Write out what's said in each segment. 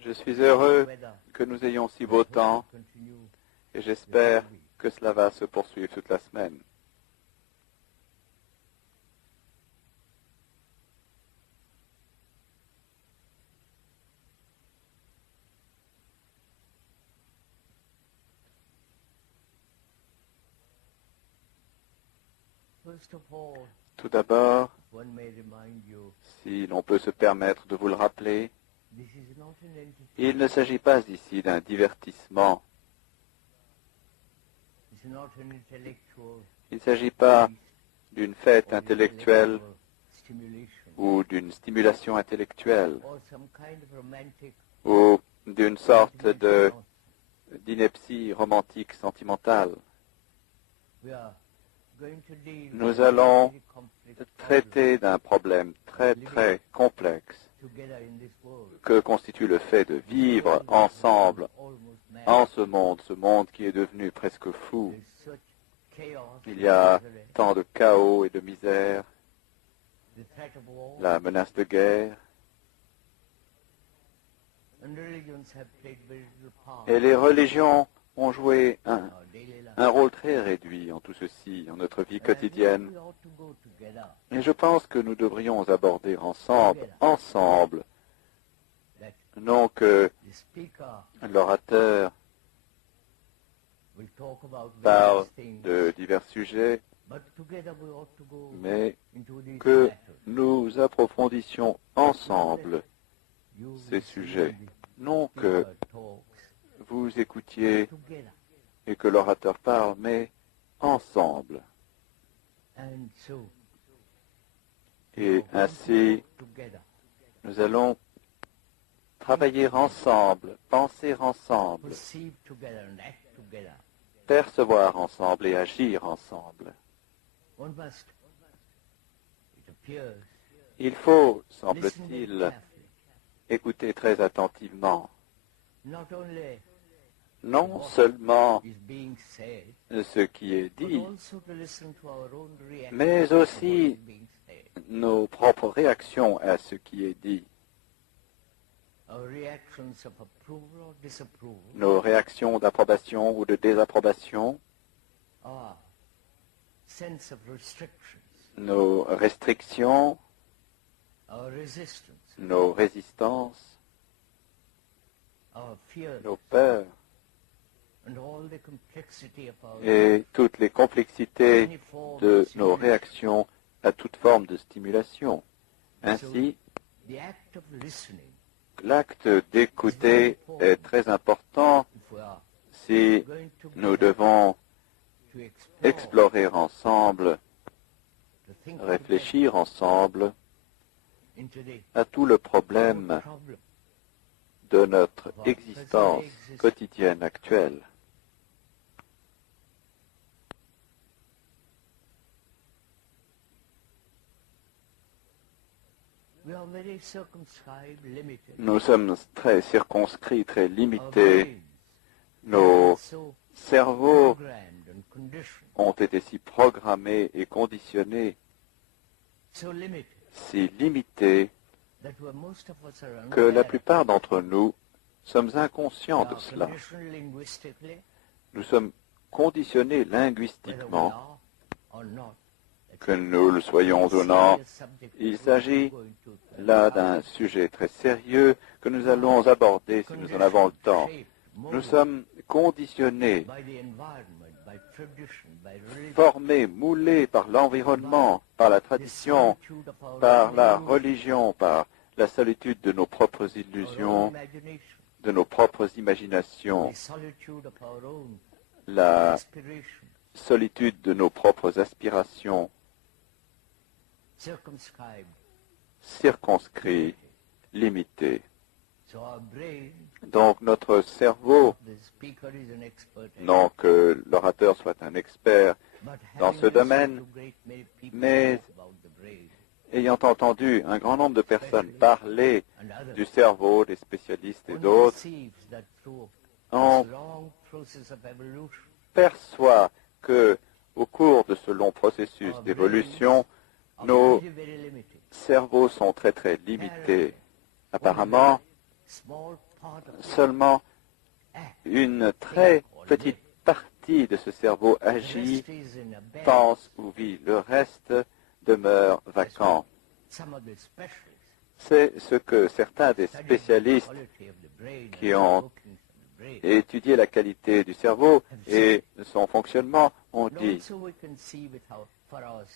Je suis heureux que nous ayons si beau temps et j'espère que cela va se poursuivre toute la semaine. Tout d'abord, si l'on peut se permettre de vous le rappeler, il ne s'agit pas ici d'un divertissement. Il ne s'agit pas d'une fête intellectuelle ou d'une stimulation intellectuelle ou d'une sorte d'ineptie romantique sentimentale. Nous allons traiter d'un problème très très complexe que constitue le fait de vivre ensemble en ce monde qui est devenu presque fou. Il y a tant de chaos et de misère, la menace de guerre, et les religions ont joué un rôle très réduit en tout ceci, en notre vie quotidienne. Et je pense que nous devrions aborder ensemble, non que l'orateur parle de divers sujets, mais que nous approfondissions ensemble ces sujets, non que vous écoutiez et que l'orateur parle, mais ensemble. Et ainsi, nous allons travailler ensemble, penser ensemble, percevoir ensemble et agir ensemble. Il faut, semble-t-il, écouter très attentivement, non seulement ce qui est dit, mais aussi nos propres réactions à ce qui est dit, nos réactions d'approbation ou de désapprobation, nos restrictions, nos résistances, nos peurs, et toutes les complexités de nos réactions à toute forme de stimulation. Ainsi, l'acte d'écouter est très important si nous devons explorer ensemble, réfléchir ensemble à tout le problème de notre existence quotidienne actuelle. Nous sommes très circonscrits, très limités. Nos cerveaux ont été si programmés et conditionnés, si limités, que la plupart d'entre nous sommes inconscients de cela. Nous sommes conditionnés linguistiquement, que nous le soyons ou non. Il s'agit là d'un sujet très sérieux que nous allons aborder si nous en avons le temps. Nous sommes conditionnés, formés, moulés par l'environnement, par la tradition, par la religion, par la solitude de nos propres illusions, de nos propres imaginations, la solitude de nos propres aspirations, circonscrits, limités. Donc notre cerveau, non que l'orateur soit un expert dans ce domaine, mais ayant entendu un grand nombre de personnes parler du cerveau, des spécialistes et d'autres, on perçoit que, au cours de ce long processus d'évolution, nos cerveaux sont très très limités Apparemment, seulement une très petite partie de ce cerveau agit, pense ou vit. Le reste demeure vacant. C'est ce que certains des spécialistes qui ont étudié la qualité du cerveau et son fonctionnement ont dit.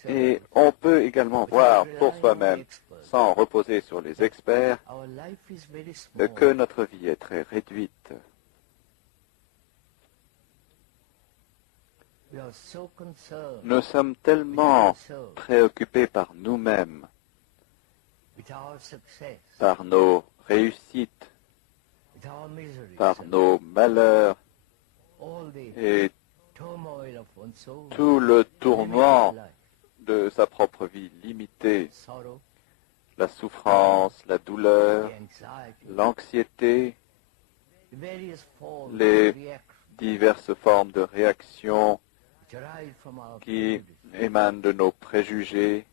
Et on peut également voir pour soi-même, sans reposer sur les experts, que notre vie est très réduite. Nous sommes tellement préoccupés par nous-mêmes, par nos réussites, par nos malheurs et tout le tourment de sa propre vie limitée, la souffrance, la douleur, l'anxiété, les diverses formes de réactions qui émanent de nos préjugés,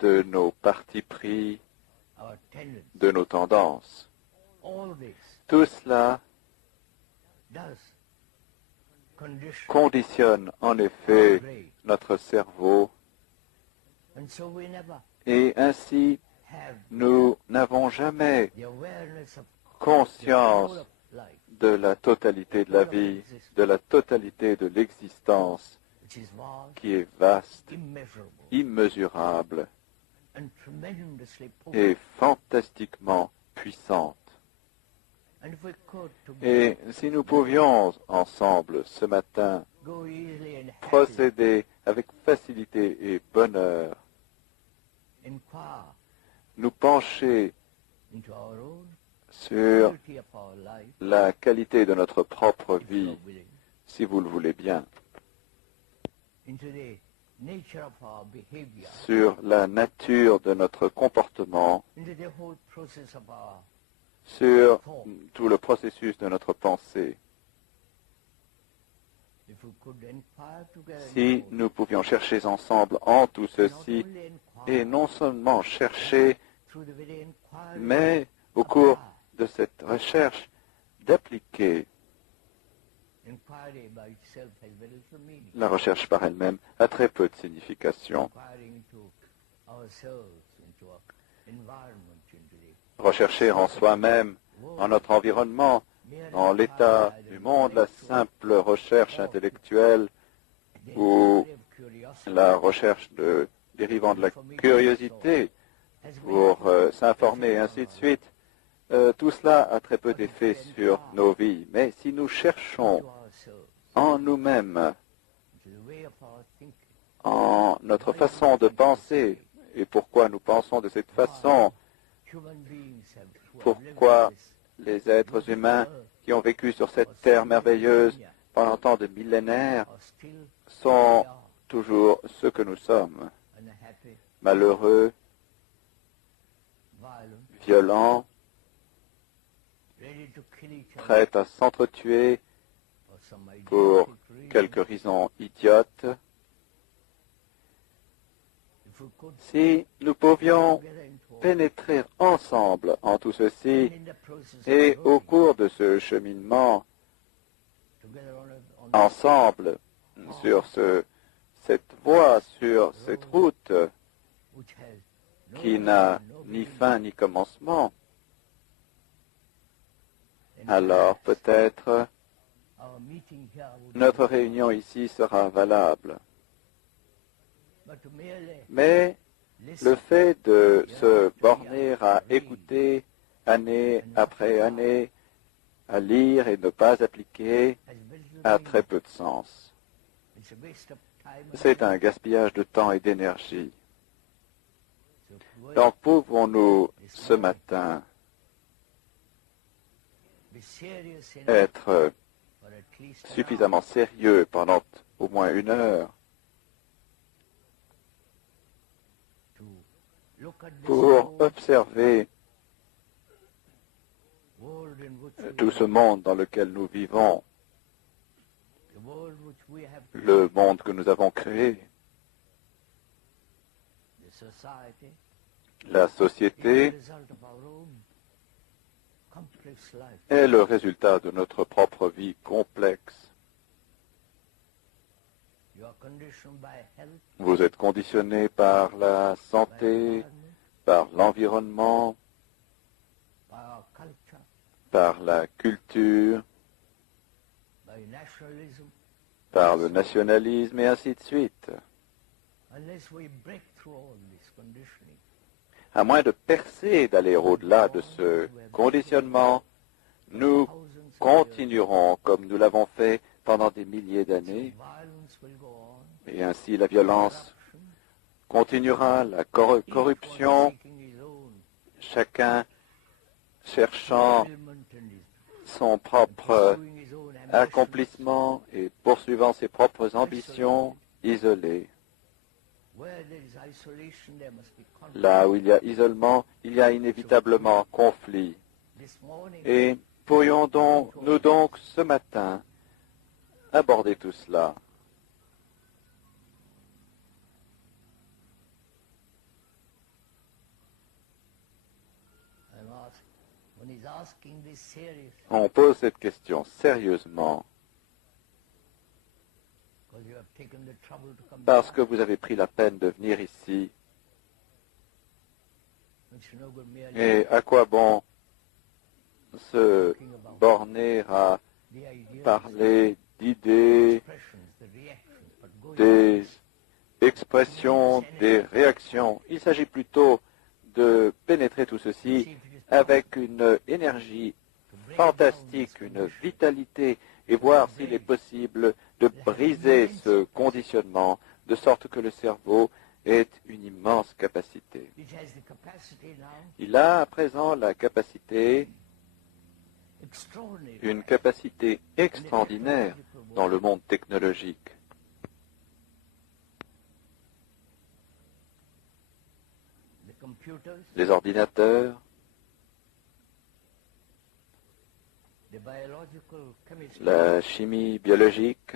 de nos partis pris, de nos tendances. Tout cela conditionne en effet notre cerveau et ainsi nous n'avons jamais conscience de la totalité de la vie, de la totalité de l'existence qui est vaste, immesurable et fantastiquement puissante. Et si nous pouvions ensemble ce matin procéder avec facilité et bonheur, nous pencher sur la qualité de notre propre vie, si vous le voulez bien, sur la nature de notre comportement, sur tout le processus de notre pensée. Si nous pouvions chercher ensemble en tout ceci, et non seulement chercher, mais au cours de cette recherche, d'appliquer. La recherche par elle-même a très peu de signification. Rechercher en soi-même, en notre environnement, en l'état du monde, la simple recherche intellectuelle ou la recherche dérivant de la curiosité pour s'informer et ainsi de suite, tout cela a très peu d'effet sur nos vies. Mais si nous cherchons en nous-mêmes, en notre façon de penser, et pourquoi nous pensons de cette façon, pourquoi les êtres humains qui ont vécu sur cette terre merveilleuse pendant tant de millénaires sont toujours ce que nous sommes, malheureux, violents, prêts à s'entretuer pour quelques raisons idiotes. Si nous pouvions pénétrer ensemble en tout ceci et au cours de ce cheminement ensemble sur cette voie, sur cette route qui n'a ni fin ni commencement, alors peut-être notre réunion ici sera valable. Mais le fait de se borner à écouter année après année, à lire et ne pas appliquer, a très peu de sens. C'est un gaspillage de temps et d'énergie. Donc pouvons-nous ce matin être suffisamment sérieux pendant au moins 1 heure pour observer tout ce monde dans lequel nous vivons, le monde que nous avons créé, La société est le résultat de notre propre vie complexe. Vous êtes conditionné par la santé, par l'environnement, par la culture, par le nationalisme et ainsi de suite. À moins de percer et d'aller au-delà de ce conditionnement, nous continuerons comme nous l'avons fait pendant des milliers d'années, et ainsi la violence continuera, la corruption, chacun cherchant son propre accomplissement et poursuivant ses propres ambitions isolées. Là où il y a isolement, il y a inévitablement conflit. Et pourrions-nous donc ce matin aborder tout cela? On pose cette question sérieusement parce que vous avez pris la peine de venir ici. Et à quoi bon se borner à parler d'idées, des expressions, des réactions? Il s'agit plutôt de pénétrer tout ceci avec une énergie fantastique, une vitalité, et voir s'il est possible de briser ce conditionnement, de sorte que le cerveau ait une immense capacité. Il a à présent la capacité, une capacité extraordinaire dans le monde technologique. Les ordinateurs, la chimie biologique,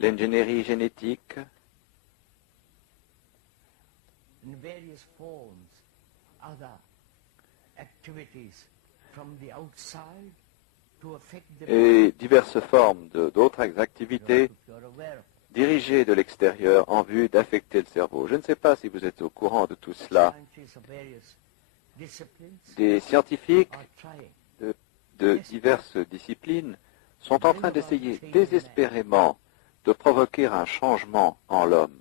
l'ingénierie génétique, et diverses formes d'autres activités dirigées de l'extérieur en vue d'affecter le cerveau. Je ne sais pas si vous êtes au courant de tout cela. Des scientifiques de diverses disciplines sont en train d'essayer désespérément de provoquer un changement en l'homme.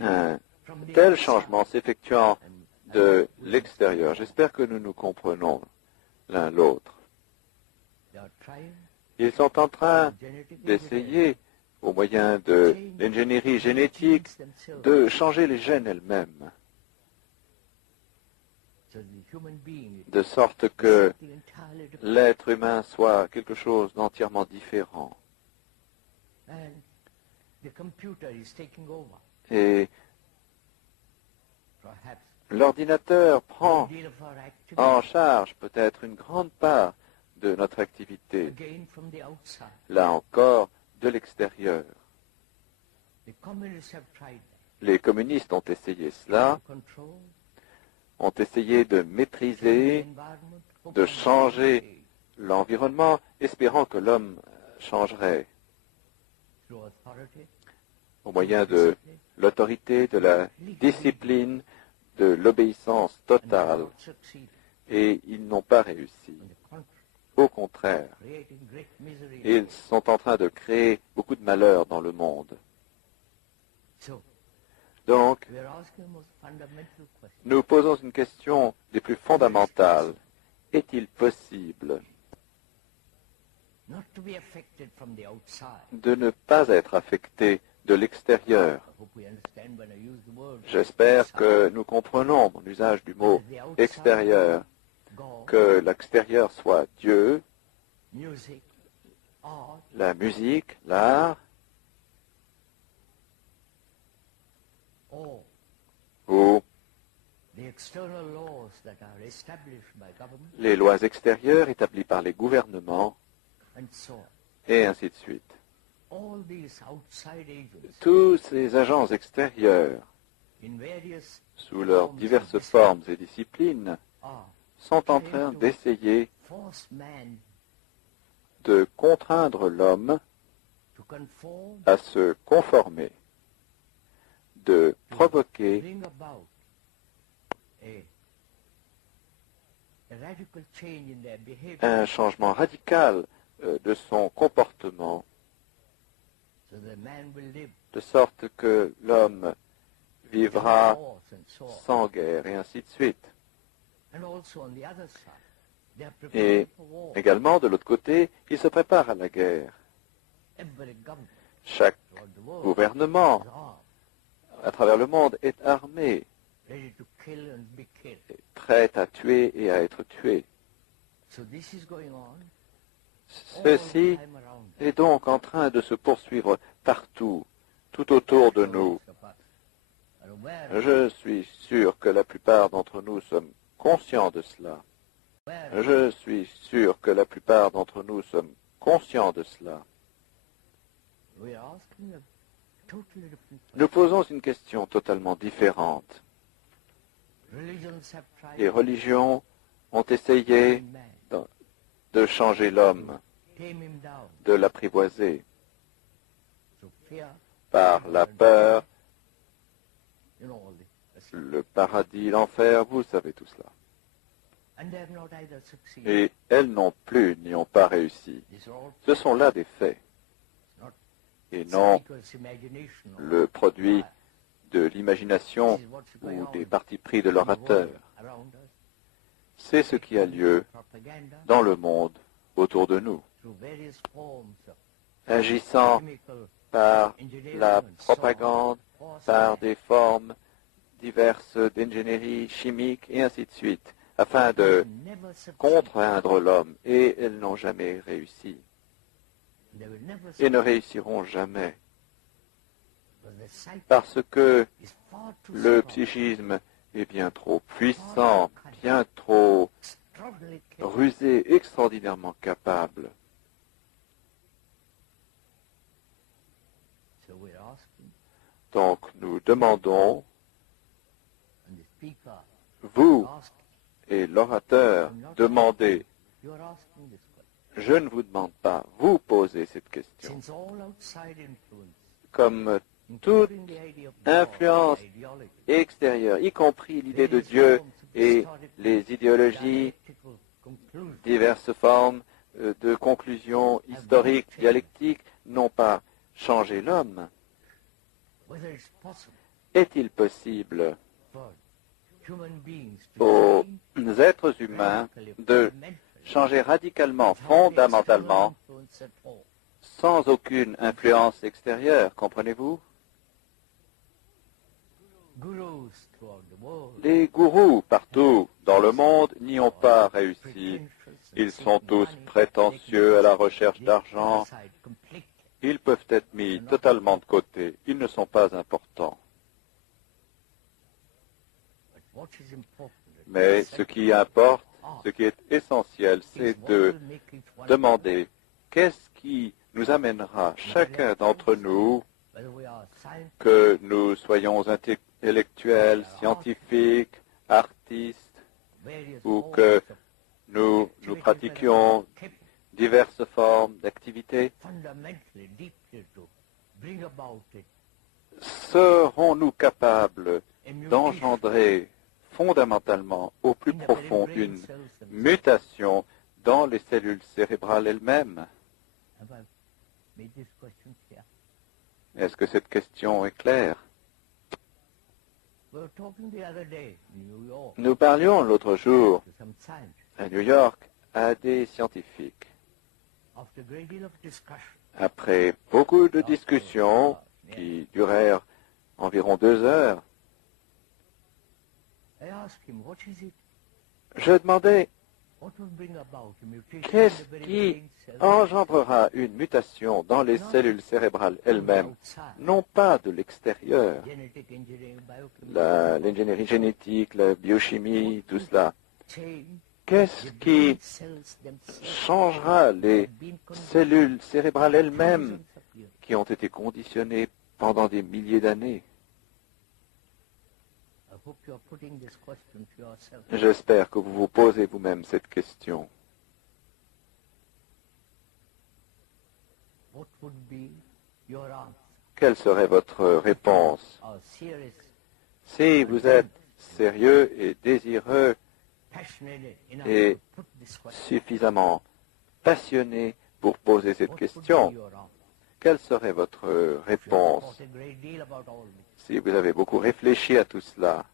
Un tel changement s'effectuant de l'extérieur. J'espère que nous nous comprenons l'un l'autre. Ils sont en train d'essayer, au moyen de l'ingénierie génétique, de changer les gènes elles-mêmes, de sorte que l'être humain soit quelque chose d'entièrement différent. Et l'ordinateur prend en charge peut-être une grande part de notre activité, là encore de l'extérieur. Les communistes ont essayé cela, ont essayé de maîtriser, de changer l'environnement, espérant que l'homme changerait au moyen de l'autorité, de la discipline, de l'obéissance totale. Et ils n'ont pas réussi. Au contraire, ils sont en train de créer beaucoup de malheur dans le monde. Donc, nous posons une question des plus fondamentales. Est-il possible de ne pas être affecté de l'extérieur? J'espère que nous comprenons mon usage du mot extérieur, que l'extérieur soit Dieu, la musique, l'art, ou les lois extérieures établies par les gouvernements, et ainsi de suite. Tous ces agents extérieurs, sous leurs diverses formes et disciplines, sont en train d'essayer de contraindre l'homme à se conformer, de provoquer un changement radical de son comportement, de sorte que l'homme vivra sans guerre, et ainsi de suite. Et également, de l'autre côté, il se prépare à la guerre. Chaque gouvernement à travers le monde est armé, prêt à tuer et à être tué. Ceci est donc en train de se poursuivre partout, tout autour de nous. Je suis sûr que la plupart d'entre nous sommes conscients de cela. Je suis sûr que la plupart d'entre nous sommes conscients de cela. Nous posons une question totalement différente. Les religions ont essayé de changer l'homme, de l'apprivoiser par la peur, le paradis, l'enfer, vous savez tout cela. Et elles non plus n'y ont pas réussi. Ce sont là des faits, et non le produit de l'imagination ou des partis pris de l'orateur. C'est ce qui a lieu dans le monde autour de nous, agissant par la propagande, par des formes diverses d'ingénierie chimique et ainsi de suite, afin de contraindre l'homme, et elles n'ont jamais réussi, et ne réussiront jamais, parce que le psychisme est bien trop puissant, bien trop rusé, extraordinairement capable. Donc nous demandons, vous et l'orateur, demandez. Je ne vous demande pas, vous posez cette question. Comme toute influence extérieure, y compris l'idée de Dieu et les idéologies, diverses formes de conclusions historiques, dialectiques, n'ont pas changé l'homme. Est-il possible aux êtres humains de changer radicalement, fondamentalement, sans aucune influence extérieure, comprenez-vous? Les gourous partout dans le monde n'y ont pas réussi. Ils sont tous prétentieux à la recherche d'argent. Ils peuvent être mis totalement de côté. Ils ne sont pas importants. Mais ce qui importe, ce qui est essentiel, c'est de demander qu'est-ce qui nous amènera, chacun d'entre nous, que nous soyons intellectuels, scientifiques, artistes, ou que nous pratiquions diverses formes d'activités, serons-nous capables d'engendrer fondamentalement, au plus profond, une mutation dans les cellules cérébrales elles-mêmes? Est-ce que cette question est claire? Nous parlions l'autre jour à New York à des scientifiques. Après beaucoup de discussions qui durèrent environ 2 heures, je demandais, Qu'est-ce qui engendrera une mutation dans les cellules cérébrales elles-mêmes, non pas de l'extérieur, l'ingénierie génétique, la biochimie, tout cela. Qu'est-ce qui changera les cellules cérébrales elles-mêmes qui ont été conditionnées pendant des milliers d'années? J'espère que vous vous posez vous-même cette question. Quelle serait votre réponse si vous êtes sérieux et désireux et suffisamment passionné pour poser cette question? Quelle serait votre réponse si vous avez beaucoup réfléchi à tout cela?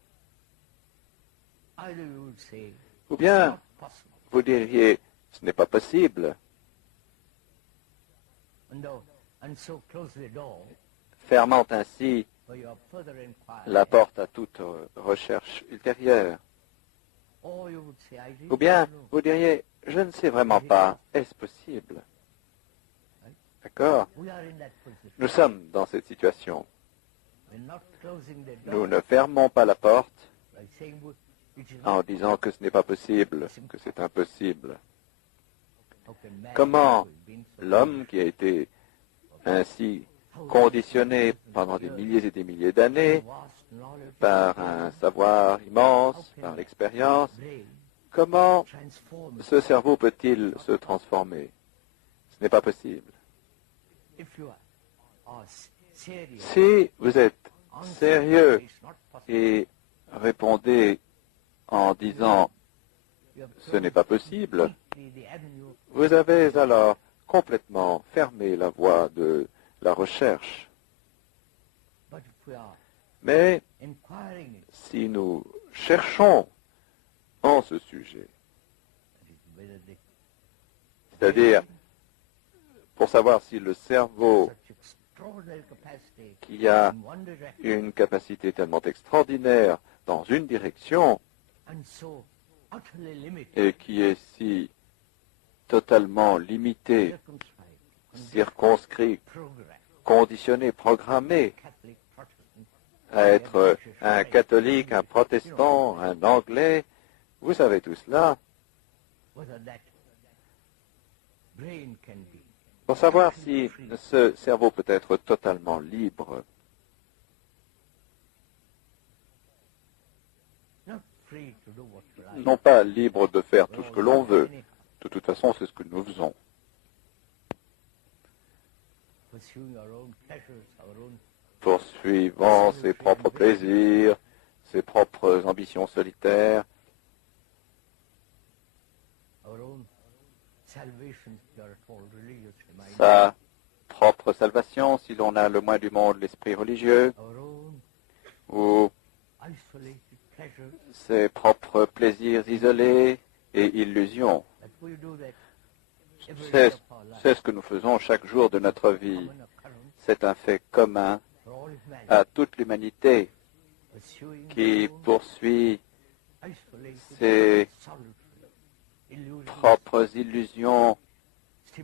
Ou bien vous diriez, ce n'est pas possible, fermant ainsi la porte à toute recherche ultérieure. Ou bien vous diriez, je ne sais vraiment pas, est-ce possible? D'accord? Nous sommes dans cette situation. Nous ne fermons pas la porte en disant que ce n'est pas possible, que c'est impossible. Comment l'homme qui a été ainsi conditionné pendant des milliers et des milliers d'années par un savoir immense, par l'expérience, comment ce cerveau peut-il se transformer? Ce n'est pas possible. Si vous êtes sérieux et répondez en disant ce n'est pas possible, vous avez alors complètement fermé la voie de la recherche. Mais si nous cherchons en ce sujet, c'est-à-dire pour savoir si le cerveau, qui a une capacité tellement extraordinaire dans une direction et qui est si totalement limité, circonscrit, conditionné, programmé à être un catholique, un protestant, un anglais, vous savez tout cela, pour savoir si ce cerveau peut être totalement libre, non pas libre de faire tout ce que l'on veut. De toute façon, c'est ce que nous faisons. Poursuivant ses propres plaisirs, ses propres ambitions solitaires, sa propre salvation, si l'on a le moins du monde l'esprit religieux, ou ses propres plaisirs isolés et illusions. C'est ce que nous faisons chaque jour de notre vie. C'est un fait commun à toute l'humanité qui poursuit ses propres illusions,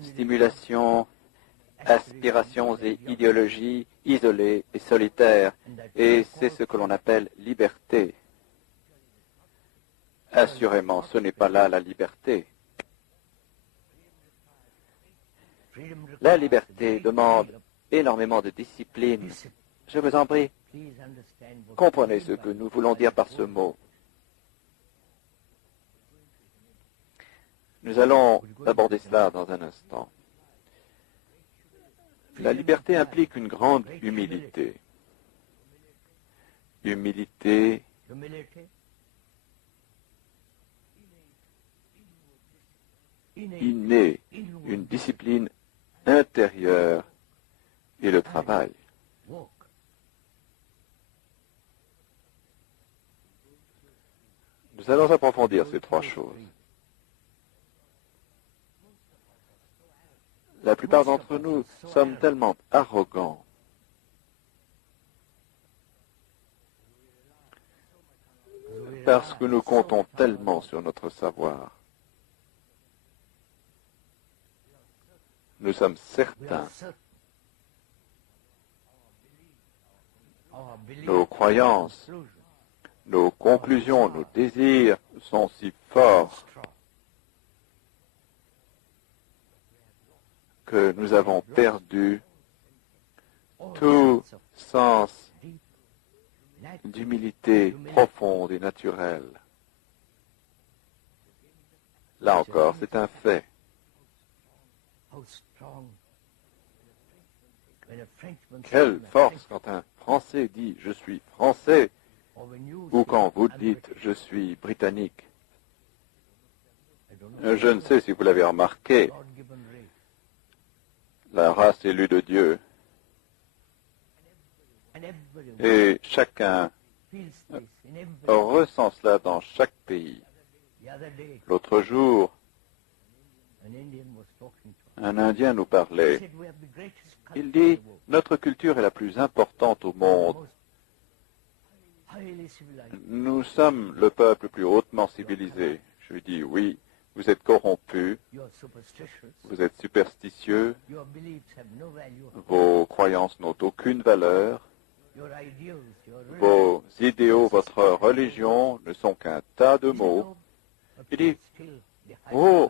stimulations, aspirations et idéologies isolées et solitaires. Et c'est ce que l'on appelle liberté. Assurément, ce n'est pas là la liberté. La liberté demande énormément de discipline. Je vous en prie, comprenez ce que nous voulons dire par ce mot. Nous allons aborder cela dans un instant. La liberté implique une grande humilité. Humilité innée, une discipline intérieure et le travail. Nous allons approfondir ces trois choses. La plupart d'entre nous sommes tellement arrogants parce que nous comptons tellement sur notre savoir. Nous sommes certains. Nos croyances, nos conclusions, nos désirs sont si forts que nous avons perdu tout sens d'humilité profonde et naturelle. Là encore, c'est un fait. Quelle force quand un Français dit « je suis français » ou quand vous dites « je suis britannique ». Je ne sais si vous l'avez remarqué, la race élue de Dieu, et chacun ressent cela dans chaque pays. L'autre jour, un Indien nous parlait. Il dit, notre culture est la plus importante au monde. Nous sommes le peuple le plus hautement civilisé. Je lui dis, oui, vous êtes corrompus, vous êtes superstitieux, vos croyances n'ont aucune valeur, vos idéaux, votre religion ne sont qu'un tas de mots. Il dit, oh,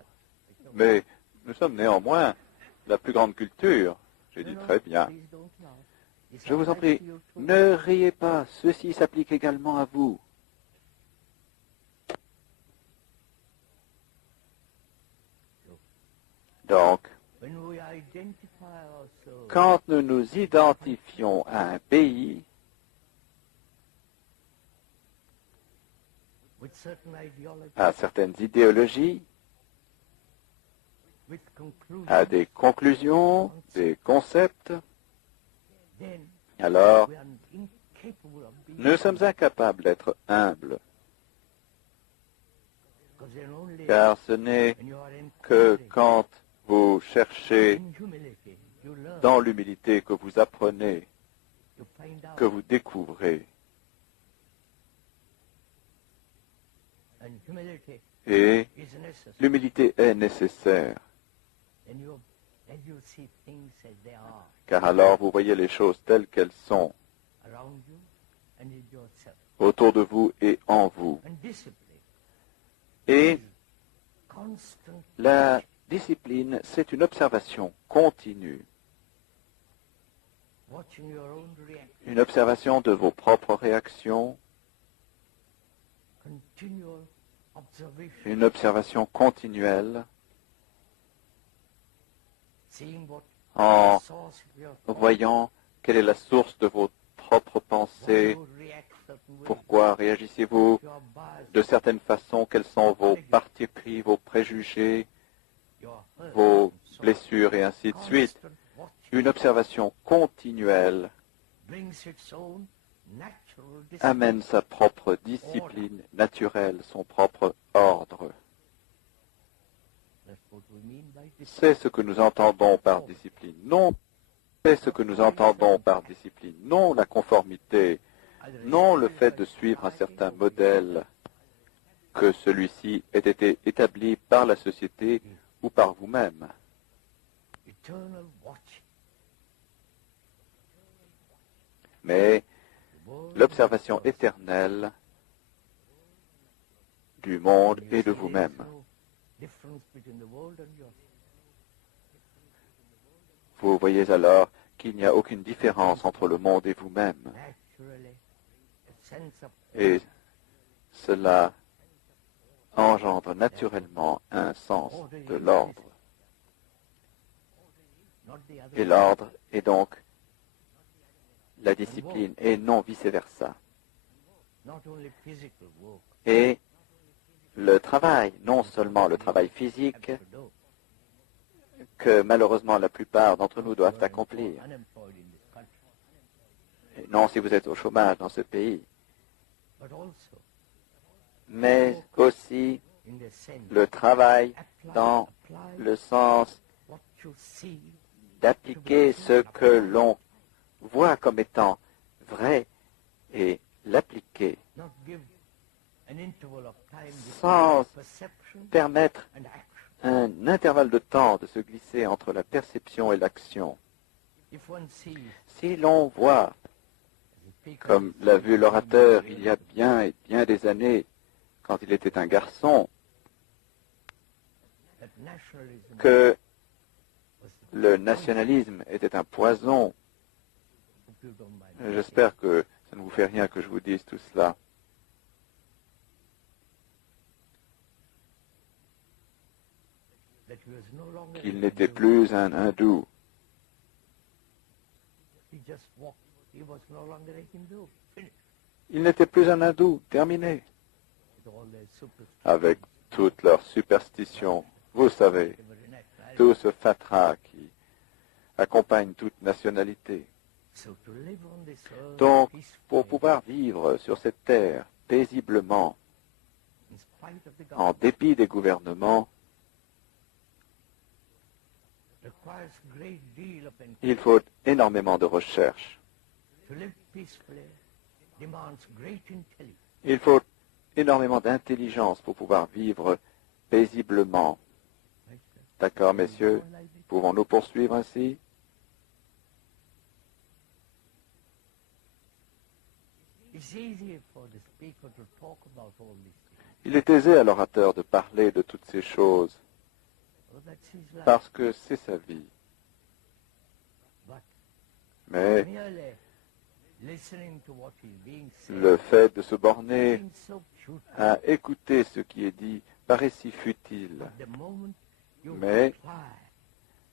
mais nous sommes néanmoins la plus grande culture. J'ai dit, très bien. Je vous en prie, ne riez pas, ceci s'applique également à vous. Donc, quand nous nous identifions à un pays, à certaines idéologies, à des conclusions, des concepts, alors nous sommes incapables d'être humbles, car ce n'est que quand vous cherchez dans l'humilité que vous apprenez, que vous découvrez. Et l'humilité est nécessaire, car alors vous voyez les choses telles qu'elles sont, autour de vous et en vous. Et la discipline, c'est une observation continue, une observation de vos propres réactions, une observation continuelle en voyant quelle est la source de vos propres pensées, pourquoi réagissez-vous de certaines façons, quels sont vos partis pris, vos préjugés, vos blessures et ainsi de suite. Une observation continuelle amène sa propre discipline naturelle, son propre ordre. C'est ce que nous entendons par discipline. Non, c'est ce que nous entendons par discipline. Non la conformité, non le fait de suivre un certain modèle, que celui-ci ait été établi par la société ou par vous-même. Mais l'observation éternelle du monde et de vous-même. Vous voyez alors qu'il n'y a aucune différence entre le monde et vous-même. Et cela engendre naturellement un sens de l'ordre. Et l'ordre est donc la discipline et non vice-versa. Et le travail, non seulement le travail physique, que malheureusement la plupart d'entre nous doivent accomplir. Et non si vous êtes au chômage dans ce pays, mais aussi le travail dans le sens d'appliquer ce que l'on voit comme étant vrai et l'appliquer sans permettre un intervalle de temps de se glisser entre la perception et l'action. Si l'on voit, comme l'a vu l'orateur il y a bien et bien des années, quand il était un garçon, que le nationalisme était un poison. J'espère que ça ne vous fait rien que je vous dise tout cela. Qu'il n'était plus un hindou. Il n'était plus un hindou, terminé. Avec toutes leurs superstitions, vous savez, tout ce fatras qui accompagne toute nationalité. Donc, pour pouvoir vivre sur cette terre paisiblement, en dépit des gouvernements, il faut énormément de recherche. Il faut énormément d'intelligence pour pouvoir vivre paisiblement. D'accord, messieurs? Pouvons-nous poursuivre ainsi? Il est aisé à l'orateur de parler de toutes ces choses parce que c'est sa vie. Mais le fait de se borner à écouter ce qui est dit paraît si futile. Mais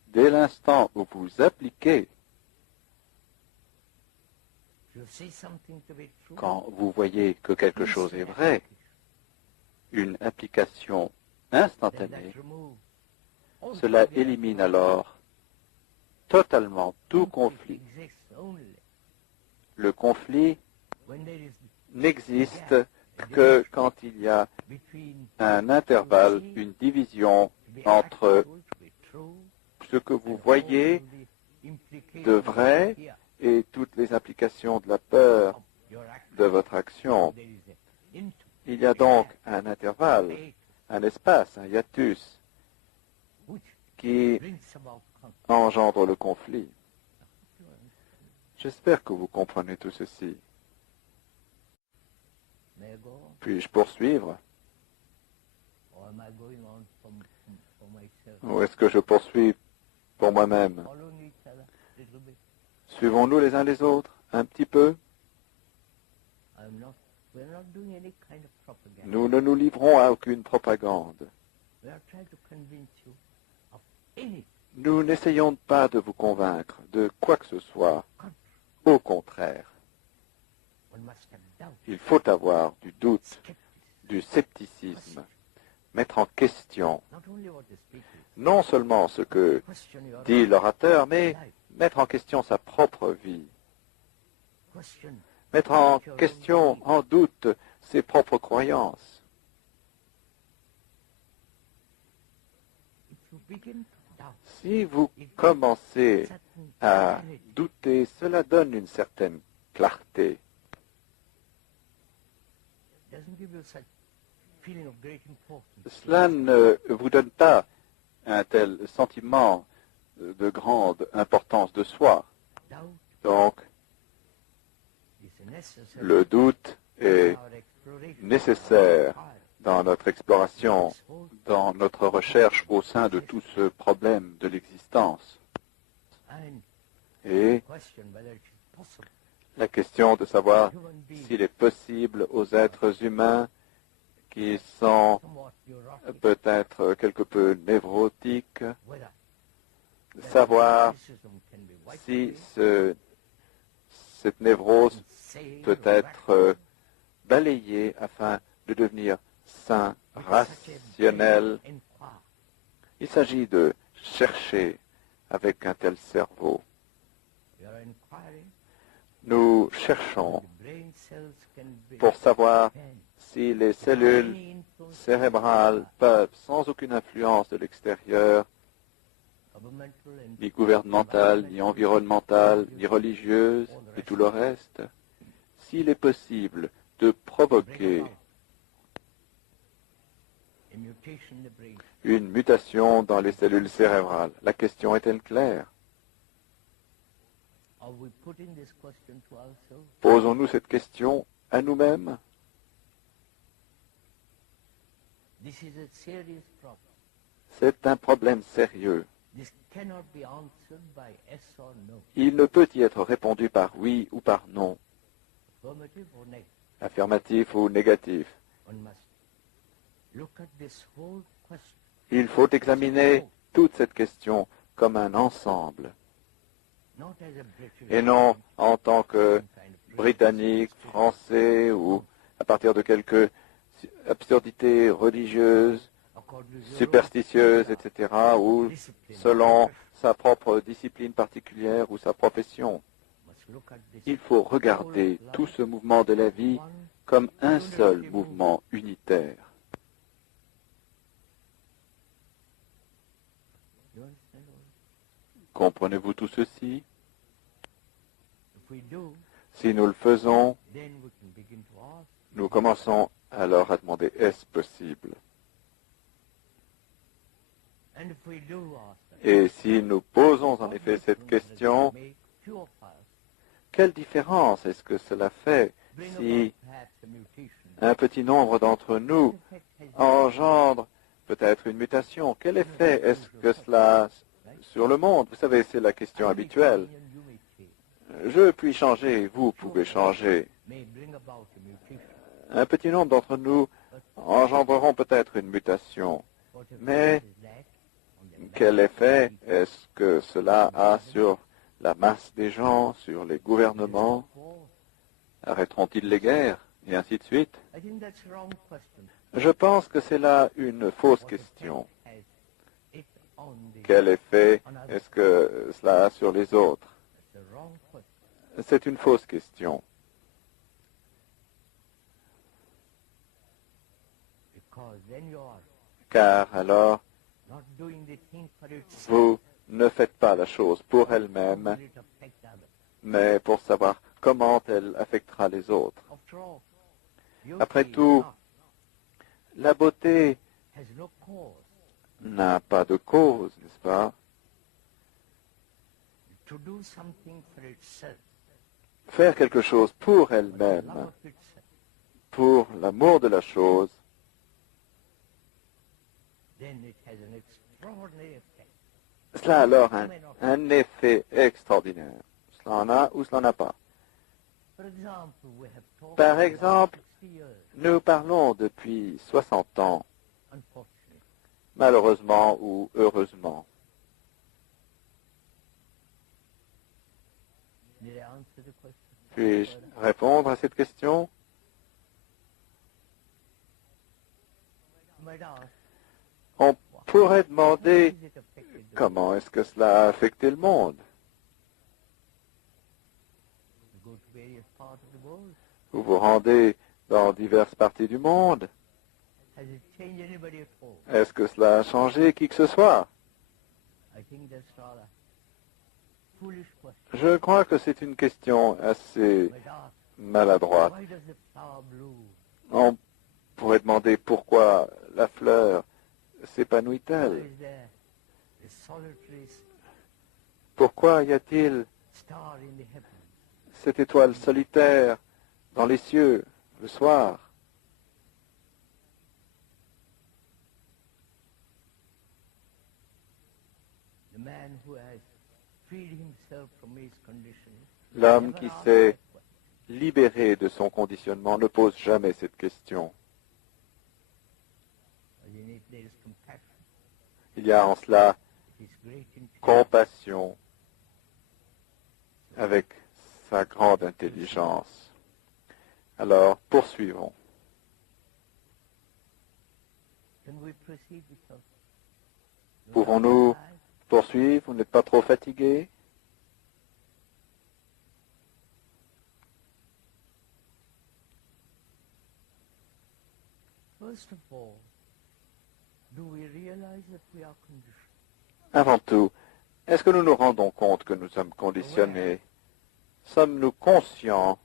dès l'instant où vous appliquez, quand vous voyez que quelque chose est vrai, une application instantanée, cela élimine alors totalement tout conflit. Le conflit n'existe que quand il y a un intervalle, une division entre ce que vous voyez de vrai et toutes les implications de la peur de votre action. Il y a donc un intervalle, un espace, un hiatus qui engendre le conflit. J'espère que vous comprenez tout ceci. Puis-je poursuivre? Ou est-ce que je poursuis pour moi-même? Suivons-nous les uns les autres, un petit peu? Nous ne nous livrons à aucune propagande. Nous n'essayons pas de vous convaincre de quoi que ce soit. Au contraire, il faut avoir du doute, du scepticisme, mettre en question non seulement ce que dit l'orateur, mais mettre en question sa propre vie, mettre en question, en doute, ses propres croyances. Si vous commencez à douter, cela donne une certaine clarté. Cela ne vous donne pas un tel sentiment de grande importance de soi. Donc, le doute est nécessaire dans notre exploration, dans notre recherche au sein de tout ce problème de l'existence. Et la question de savoir s'il est possible aux êtres humains qui sont peut-être quelque peu névrotiques, savoir si cette névrose peut être balayée afin de devenir sain, rationnel. Il s'agit de chercher avec un tel cerveau. Nous cherchons pour savoir si les cellules cérébrales peuvent, sans aucune influence de l'extérieur, ni gouvernementale, ni environnementale, ni religieuse, et tout le reste, s'il est possible de provoquer une mutation dans les cellules cérébrales. La question est-elle claire? Posons-nous cette question à nous-mêmes? C'est un problème sérieux. Il ne peut y être répondu par oui ou par non, affirmatif ou négatif. Il faut examiner toute cette question comme un ensemble, et non en tant que Britannique, Français, ou à partir de quelques absurdités religieuses, superstitieuses, etc., ou selon sa propre discipline particulière ou sa profession. Il faut regarder tout ce mouvement de la vie comme un seul mouvement unitaire. Comprenez-vous tout ceci? Si nous le faisons, nous commençons alors à demander, est-ce possible? Et si nous posons en effet cette question, quelle différence est-ce que cela fait si un petit nombre d'entre nous engendre peut-être une mutation? Quel effet est-ce que cela a sur le monde? Vous savez, c'est la question habituelle. Je puis changer, vous pouvez changer. Un petit nombre d'entre nous engendreront peut-être une mutation, mais quel effet est-ce que cela a sur la masse des gens, sur les gouvernements? Arrêteront-ils les guerres? Et ainsi de suite. Je pense que c'est là une fausse question. Quel effet est-ce que cela a sur les autres? C'est une fausse question. Car alors, vous ne faites pas la chose pour elle-même, mais pour savoir comment elle affectera les autres. Après tout, la beauté n'a pas de cause, n'est-ce pas? Faire quelque chose pour elle-même, pour l'amour de la chose, cela a alors un effet extraordinaire. Cela en a ou cela n'en a pas. Par exemple, nous parlons depuis 60 ans, malheureusement ou heureusement. Puis-je répondre à cette question? On pourrait demander comment est-ce que cela a affecté le monde. Vous vous rendez dans diverses parties du monde. Est-ce que cela a changé qui que ce soit? Je crois que c'est une question assez maladroite. On pourrait demander pourquoi la fleur s'épanouit-elle? Pourquoi y a-t-il cette étoile solitaire dans les cieux le soir? L'homme qui s'est libéré de son conditionnement ne pose jamais cette question. Il y a en cela compassion avec sa grande intelligence. Alors, poursuivons. Pouvons-nous poursuivre? Vous n'êtes pas trop fatigué? Avant tout, est-ce que nous nous rendons compte que nous sommes conditionnés? Sommes-nous conscients,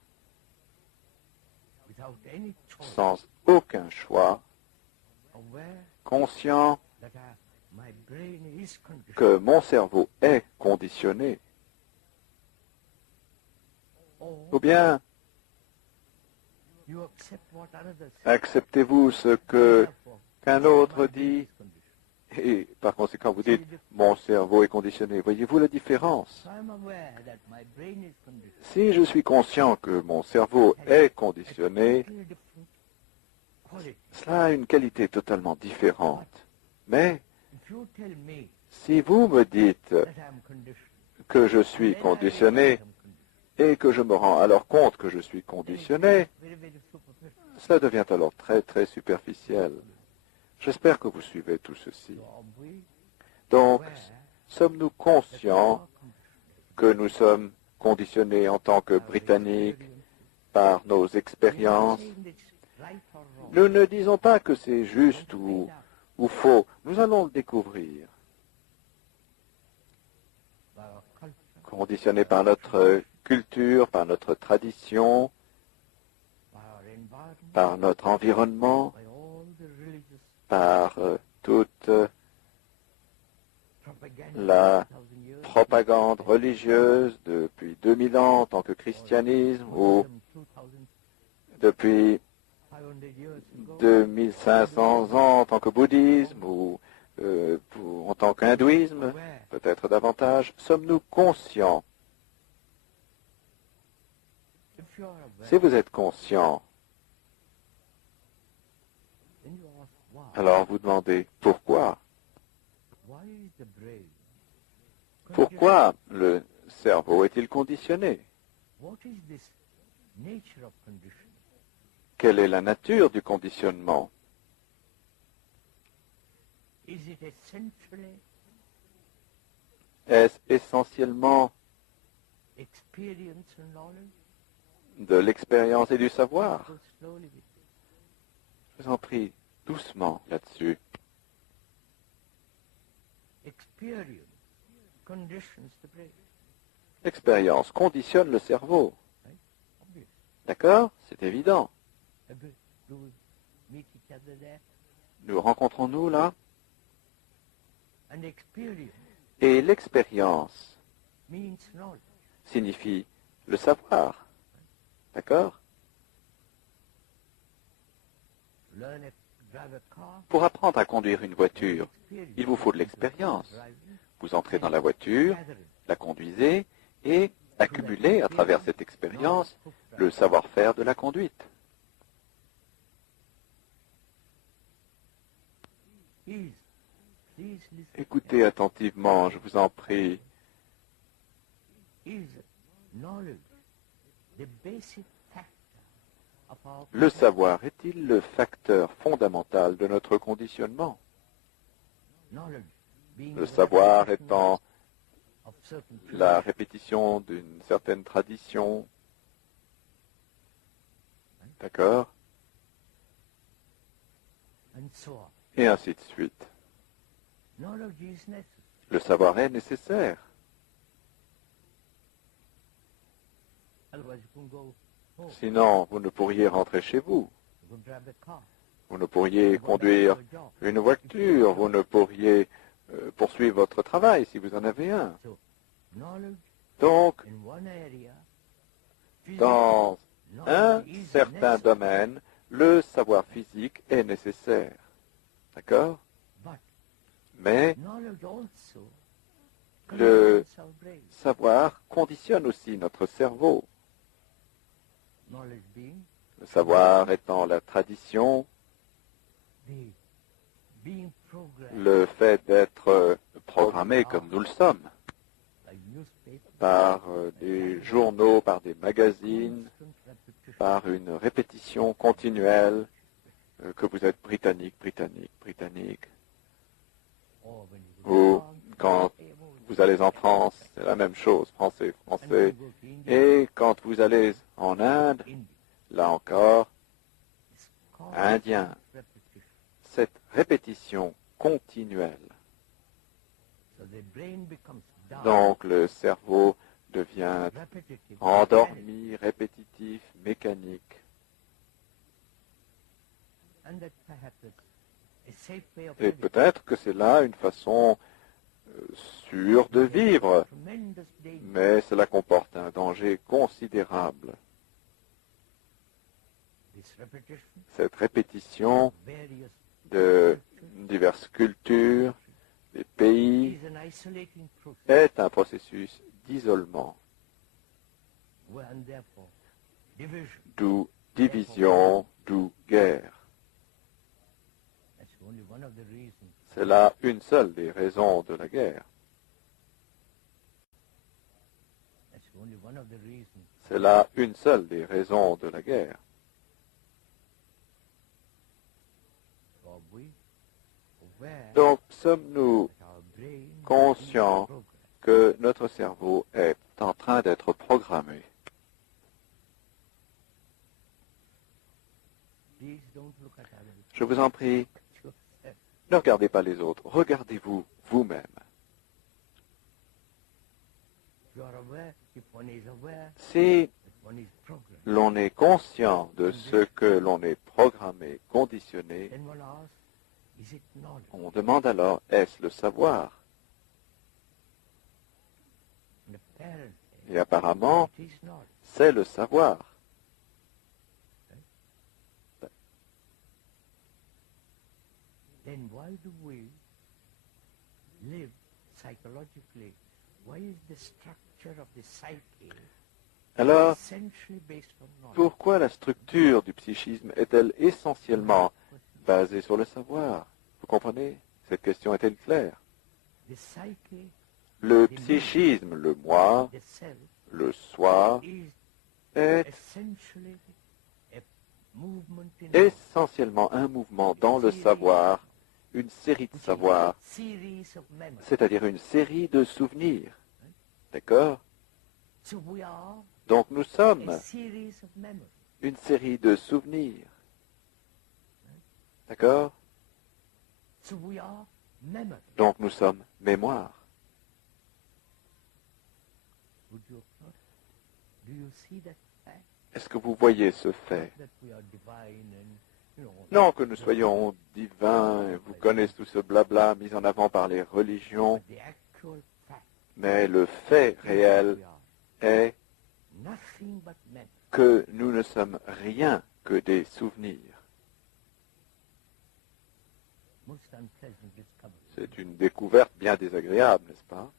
sans aucun choix, conscient que mon cerveau est conditionné, ou bien acceptez-vous ce qu'un autre dit et par conséquent vous dites mon cerveau est conditionné. Voyez-vous la différence? Si je suis conscient que mon cerveau est conditionné, cela a une qualité totalement différente. Mais si vous me dites que je suis conditionné et que je me rends alors compte que je suis conditionné, cela devient alors très très superficiel. J'espère que vous suivez tout ceci. Donc, sommes-nous conscients que nous sommes conditionnés en tant que Britanniques par nos expériences? Nous ne disons pas que c'est juste ou faux. Nous allons le découvrir. Conditionnés par notre culture, par notre tradition, par notre environnement, par toute la propagande religieuse depuis 2000 ans en tant que christianisme ou depuis 2500 ans en tant que bouddhisme ou en tant qu'hindouisme, peut-être davantage. Sommes-nous conscients? Si vous êtes conscient, alors vous demandez pourquoi? Pourquoi le cerveau est-il conditionné? Quelle est la nature du conditionnement? Est-ce essentiellement de l'expérience et du savoir? Je vous en prie, doucement là-dessus. L'expérience conditionne le cerveau. D'accord? C'est évident. Nous rencontrons-nous là? Et l'expérience signifie le savoir. D'accord? Pour apprendre à conduire une voiture, il vous faut de l'expérience. Vous entrez dans la voiture, la conduisez et accumulez à travers cette expérience le savoir-faire de la conduite. Écoutez attentivement, je vous en prie. Le savoir est-il le facteur fondamental de notre conditionnement? Le savoir étant la répétition d'une certaine tradition. D'accord? Et ainsi de suite. Le savoir est nécessaire. Sinon, vous ne pourriez rentrer chez vous. Vous ne pourriez conduire une voiture. Vous ne pourriez poursuivre votre travail si vous en avez un. Donc, dans un certain domaine, le savoir physique est nécessaire. D'accord? Mais le savoir conditionne aussi notre cerveau. Le savoir étant la tradition, le fait d'être programmé comme nous le sommes, par des journaux, par des magazines, par une répétition continuelle que vous êtes britannique, britannique, britannique. Ou quand vous allez en France, c'est la même chose, français, français. Et quand vous allez en Inde, là encore, indien. Cette répétition continuelle. Donc le cerveau devient endormi, répétitif, mécanique. Et peut-être que c'est là une façon sûre de vivre, mais cela comporte un danger considérable. Cette répétition de diverses cultures, des pays, est un processus d'isolement. D'où division, d'où guerre. C'est là une seule des raisons de la guerre. C'est là une seule des raisons de la guerre. Donc, sommes-nous conscients que notre cerveau est en train d'être programmé? Je vous en prie, ne regardez pas les autres, regardez-vous vous-même. Si l'on est conscient de ce que l'on est programmé, conditionné, on demande alors, est-ce le savoir? Et apparemment, c'est le savoir. Then why do we live psychologically? Why is the structure of the psyche Alors, essentially based on knowledge? pourquoi la structure du psychisme est-elle essentiellement basée sur le savoir? Vous comprenez? Cette question est-elle claire? The psyche, Le psychisme, le moi, the self, le soi, is est essentially a movement in essentiellement un mouvement dans le savoir, une série de savoirs, series of memories. c'est-à-dire une série de souvenirs. D'accord? So we are Donc nous sommes a series of memories. une série de souvenirs. D'accord? So we are memory. Donc nous sommes mémoire. Would you not? Do you see that fact? Est-ce que vous voyez ce fait? That we are divine and Non que nous soyons divins, vous connaissez tout ce blabla mis en avant par les religions, the actual fact mais le fait réel we are est nothing but memory. que nous ne sommes rien que des souvenirs. Most unpleasant discovery. C'est une découverte bien désagréable, n'est-ce pas?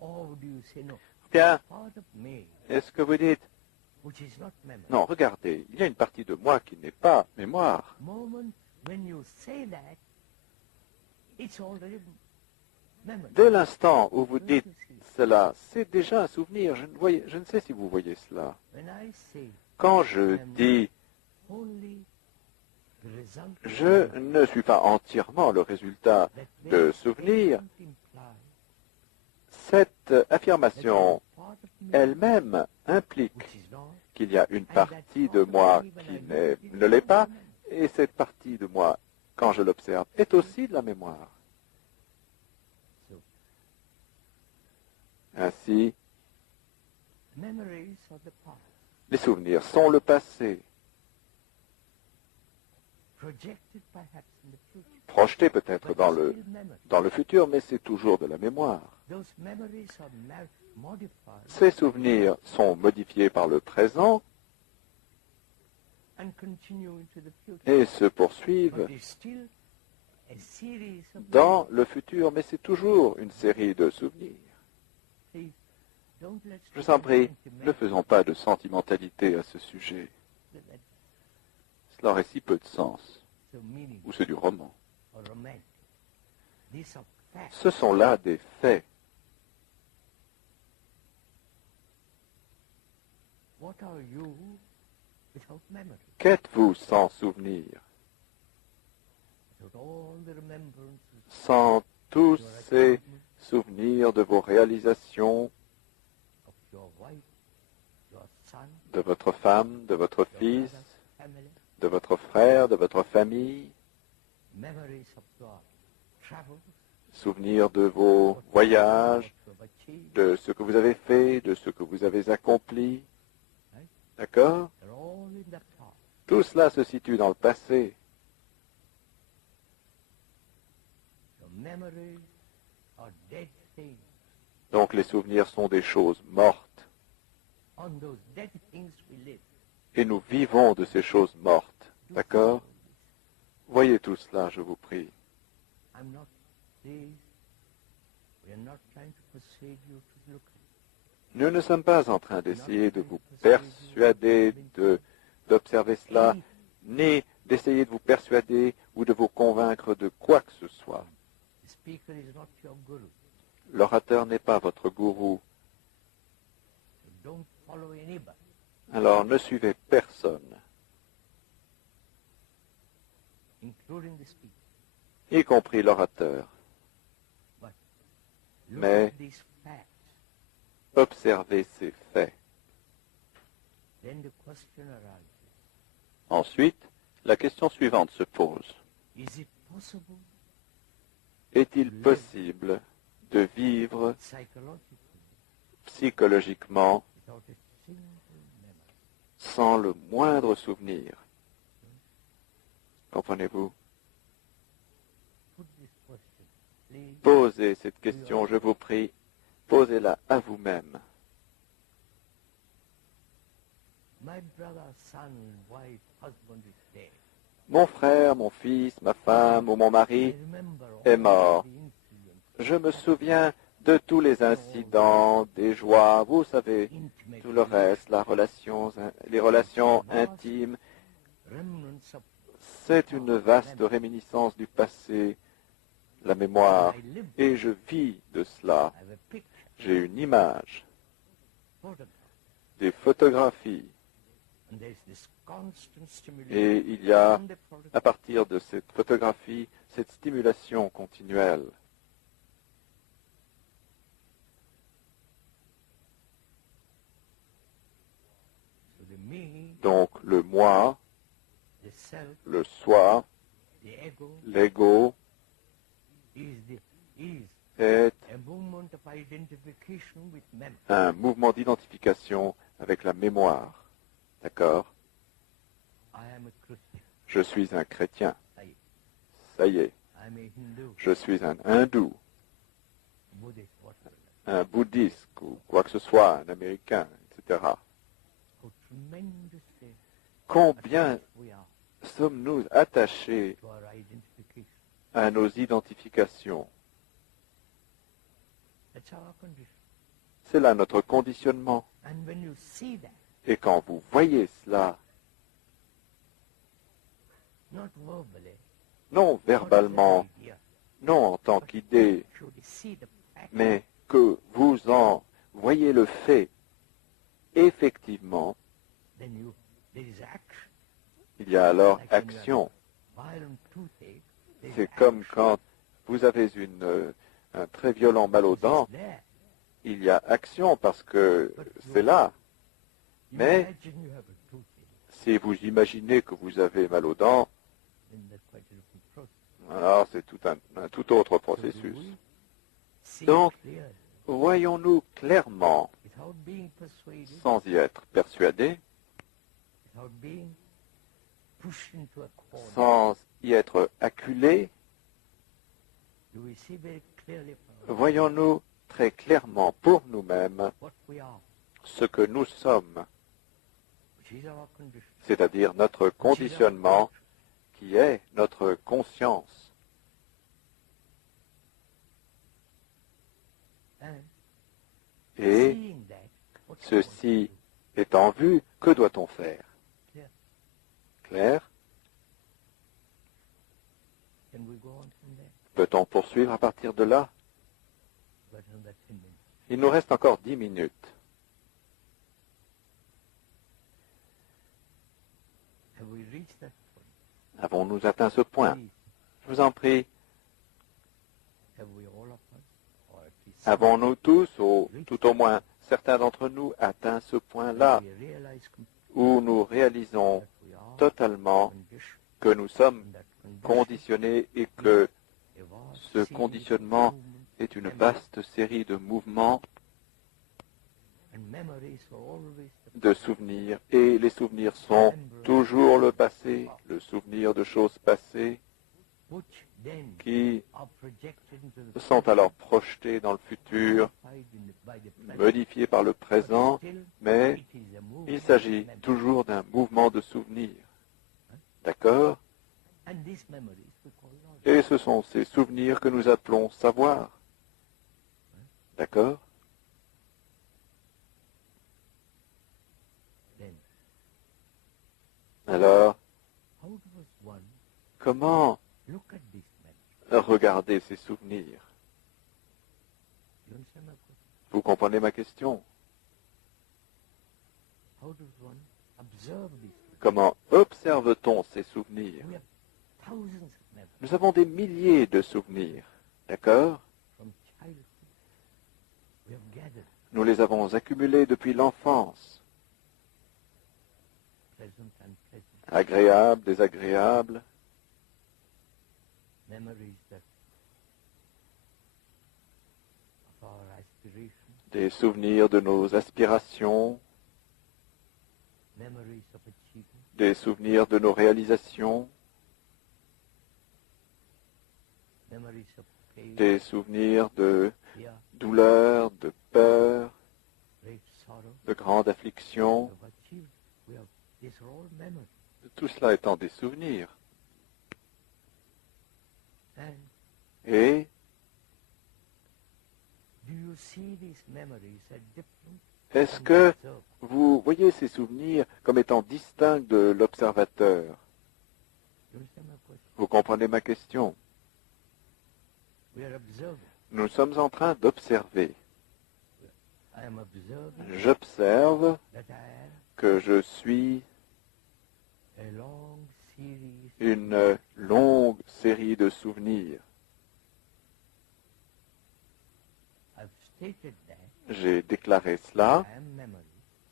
Or do you say no? Bien, Part of me est-ce que vous dites, which is not memory. non, regardez, il y a une partie de moi qui n'est pas mémoire. Moment when you say that, it's already memory. Dès l'instant où vous dites cela, c'est déjà un souvenir. Je ne sais si vous voyez cela. When I say Quand je dis only the result of je memory, ne suis pas entièrement le résultat that de very souvenirs, statement implies cette that affirmation part of me elle-même implique which is not, qu'il y a une partie de moi qui ne l'est pas, et cette partie de moi, quand je l'observe, est aussi de la mémoire. so Ainsi, memories of the past, les souvenirs sont le passé, projected perhaps in the future, projetés peut-être but dans still le, memory. dans le futur, mais c'est toujours de la mémoire. Those memories are modified Ces souvenirs sont modifiés par le présent and continue into the future. et se poursuivent But it's still a series of dans le futur, mais c'est toujours une série de souvenirs. memories. Don't let's Je vous en prie, ne faisons pas de sentimentalité à ce sujet. Cela aurait si peu de sens, so meaning ou c'est du roman. or romantic. These are facts. Ce sont là des faits. What are you without memory? Qu'êtes-vous sans souvenir, Without all the remembrances sans tous of your ces achievements, souvenirs de vos réalisations, of your wife, your son, de votre femme, de votre your fils, mother, family, de votre frère, de votre famille, memories of your travels, souvenirs de vos voyages, what you have achieved. de ce que vous avez fait, de ce que vous avez accompli. D'accord? They're all in the past. Tout cela se situe dans le passé. Donc les souvenirs sont des choses mortes. Et nous vivons de ces choses mortes. D'accord? Voyez tout cela, je vous prie. Nous ne sommes pas en train d'essayer de vous persuader d'observer cela, ni d'essayer de vous persuader ou de vous convaincre de quoi que ce soit. L'orateur n'est pas votre gourou. Alors ne suivez personne, y compris l'orateur. Mais observez ces faits. Ensuite, la question suivante se pose. Est-il possible de vivre psychologiquement sans le moindre souvenir? Comprenez-vous? Posez cette question, je vous prie. Posez-la à vous-même. Mon frère, mon fils, ma femme ou mon mari est mort. Je me souviens de tous les incidents, des joies, vous savez, tout le reste, les relations intimes. C'est une vaste réminiscence du passé, la mémoire, et je vis de cela. J'ai une image, des photographies, et il y a, à partir de cette photographie, cette stimulation continuelle. Donc le moi, le soi, l'ego est un mouvement d'identification avec la mémoire. D'accord? Je suis un chrétien. Ça y est. Je suis un hindou, un bouddhiste ou quoi que ce soit, un américain, etc. Combien sommes-nous attachés à nos identifications? C'est là notre conditionnement. Et quand vous voyez cela, non verbalement, non en tant qu'idée, mais que vous en voyez le fait, effectivement, il y a alors action. C'est comme quand vous avez un très violent mal aux dents, il y a action parce que c'est là. Mais si vous imaginez que vous avez mal aux dents, alors c'est un tout autre processus. Donc, voyons-nous clairement, sans y être persuadés, sans y être acculés, voyons-nous très clairement pour nous-mêmes ce que nous sommes, c'est-à-dire notre conditionnement qui est notre conscience. Et ceci étant vu, que doit-on faire? Clair? Peut-on poursuivre à partir de là? Il nous reste encore 10 minutes. Avons-nous atteint ce point? Je vous en prie. Avons-nous tous, ou tout au moins certains d'entre nous, atteint ce point-là où nous réalisons totalement que nous sommes conditionnés et que ce conditionnement est une vaste série de mouvements, de souvenirs, et les souvenirs sont toujours le passé, le souvenir de choses passées, qui sont alors projetés dans le futur, modifiés par le présent, mais il s'agit toujours d'un mouvement de souvenir. D'accord? Et ce sont ces souvenirs que nous appelons savoir. D'accord? Alors, comment regarder ces souvenirs? Vous comprenez ma question? Comment observe-t-on ces souvenirs? Nous avons des milliers de souvenirs, d'accord? Nous les avons accumulés depuis l'enfance. Agréables, désagréables. Des souvenirs de nos aspirations, des souvenirs de nos réalisations, des souvenirs de douleur, de peur, de grande affliction. Tout cela étant des souvenirs. Et est-ce que vous voyez ces souvenirs comme étant distincts de l'observateur? Vous comprenez ma question? Nous sommes en train d'observer. J'observe que je suis une longue série de souvenirs. J'ai déclaré cela,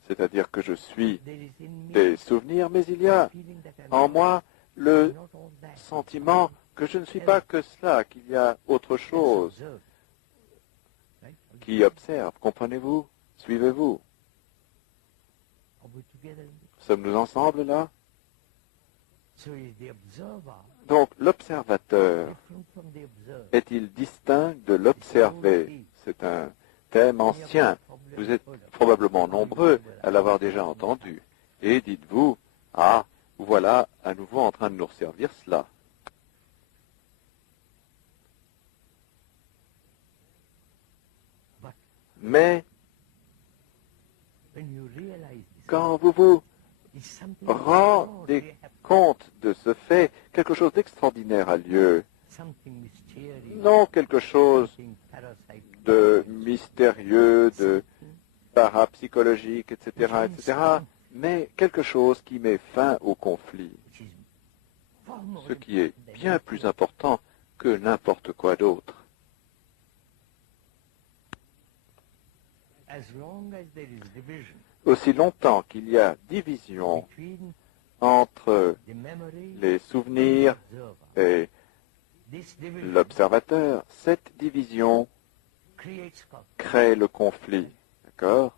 c'est-à-dire que je suis des souvenirs, mais il y a en moi le sentiment que je ne suis pas que cela, qu'il y a autre chose qui observe. Comprenez-vous? Suivez-vous? Sommes-nous ensemble là? Donc l'observateur est-il distinct de l'observé? C'est un thème ancien. Vous êtes probablement nombreux à l'avoir déjà entendu. Et dites-vous, ah, vous voilà à nouveau en train de nous resservir cela. Mais quand vous vous rendez compte de ce fait, quelque chose d'extraordinaire a lieu. Non quelque chose de mystérieux, de parapsychologique, etc., mais quelque chose qui met fin au conflit, ce qui est bien plus important que n'importe quoi d'autre. Aussi longtemps qu'il y a division entre les souvenirs et l'observateur, cette division crée le conflit. D'accord?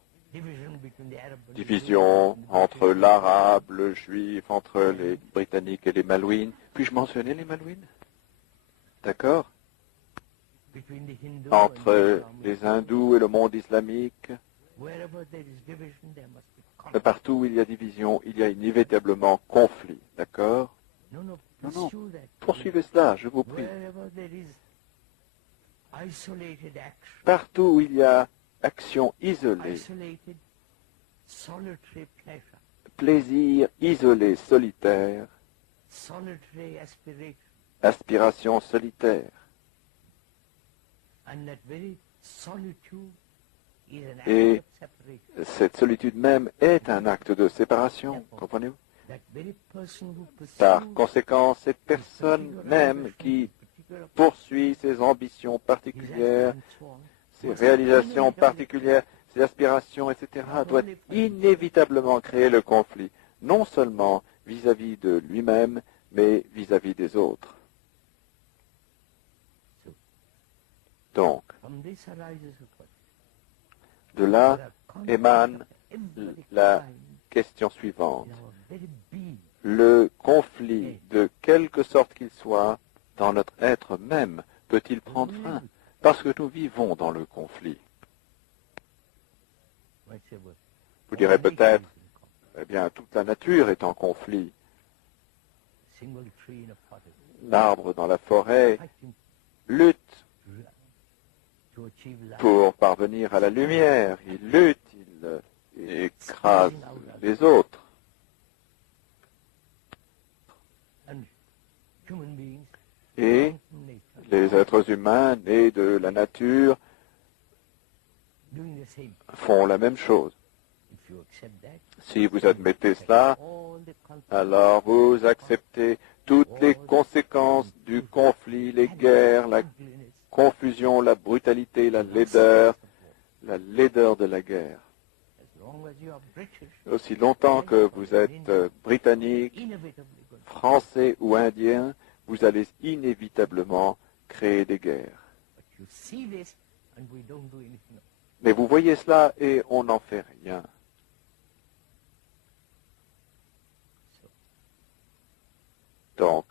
Division entre l'arabe, le juif, entre les britanniques et les malouines. Puis-je mentionner les malouines? D'accord? Entre les hindous et le monde islamique. Partout où il y a division, il y a inévitablement conflit. D'accord? Non, non. Poursuivez cela, je vous prie. Partout où il y a action isolée, plaisir isolé, solitaire, aspiration solitaire. Et cette solitude même est un acte de séparation, comprenez-vous? Par conséquent, cette personne même qui poursuit ses ambitions particulières, ses réalisations particulières, ses aspirations, etc., doit inévitablement créer le conflit, non seulement vis-à-vis de lui-même, mais vis-à-vis des autres. Donc, de là émane la question suivante. Le conflit, de quelque sorte qu'il soit, dans notre être même, peut-il prendre fin? Parce que nous vivons dans le conflit. Vous direz peut-être, eh bien, toute la nature est en conflit. L'arbre dans la forêt lutte pour parvenir à la lumière. Il lutte, il écrase les autres. Et les êtres humains nés de la nature font la même chose. Si vous admettez cela, alors vous acceptez toutes les conséquences du conflit, les guerres, la confusion, la brutalité, la laideur de la guerre. Aussi longtemps que vous êtes britannique, français ou indien, vous allez inévitablement créer des guerres. Mais vous voyez cela et on n'en fait rien. Donc,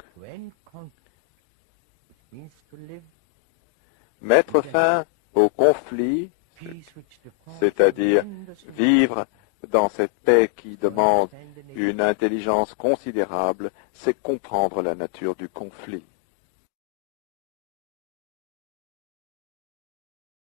mettre fin au conflit, c'est-à-dire vivre dans cette paix qui demande une intelligence considérable, c'est comprendre la nature du conflit.